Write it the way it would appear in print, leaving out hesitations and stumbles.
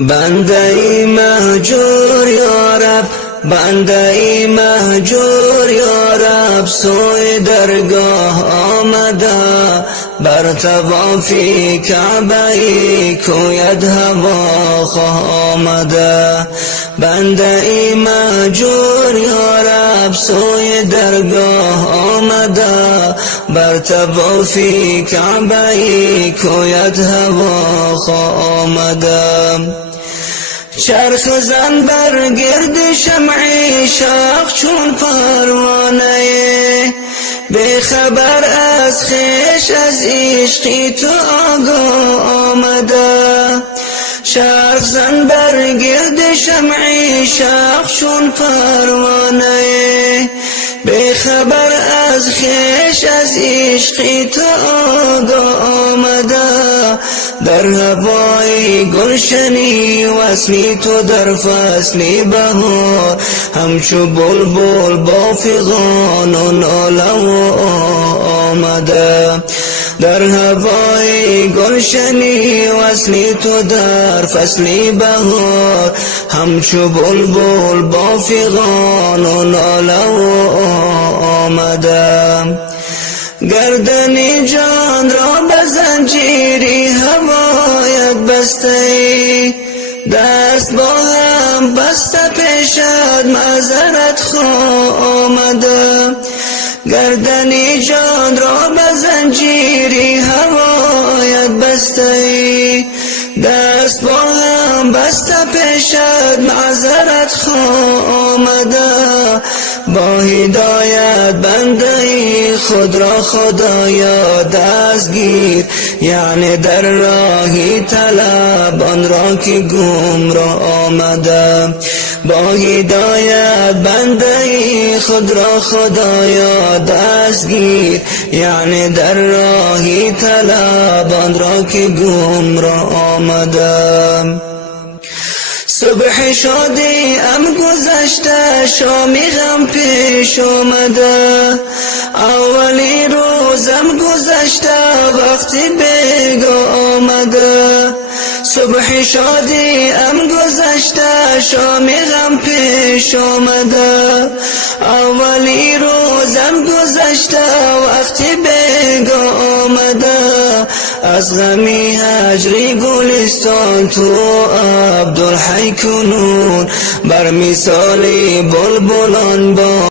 بنده مهجور یا رب، بنده مهجور یا رب، سوی درگاه آمده، بر طوافی کعبه کوید هوا آمده. بنده مهجور یا رب، سوی درگاه آمده، بر طوافی کعبه کوید هوا آمده. چرخ زن بر گرد شمعی شاخ چون پروانه، بی خبر از خویش از عشقی تو آگاه آمده. چرخ زن بر گرد شمعی شاخ چون پروانه، بی خبر از خویش از عشقی تو آگاه آمده. در هوای گلشنی وصلی تو در فصل بهار، همچو بلبل با فغان و ناله آمده. در هوای گلشنی وصلی تو در فصل بهار، همچو بلبل با فغان و ناله آمده. گردن جان را به زنجیری هوایت بسته، دست با هم بسته پیشت معذرت خواه آمده. گردن جان را به زنجیری هوایت بسته، دست با هم بسته پیشت معذرت خواه آمده. با هدایت بنده خود را خدایا دستگیر، یعنی در راهی طلب آن را که گمراه آمده. با هدایت بنده خود را خدایا دستگیر، یعنی در راهی طلب آن را که گمراه آمده. صبح شادی ام گذشته، شامی غم پیش آمده. اولی روزم گذشته، وقتی بیگاه آمده. صبح شادی ام گذشته، شامی غم پیش آمده. اولی روزم گذشته، وقتی بیگاه آمده. از غمی هجری گلستان تو عبدالحی کنون، بر مثال بلبلان با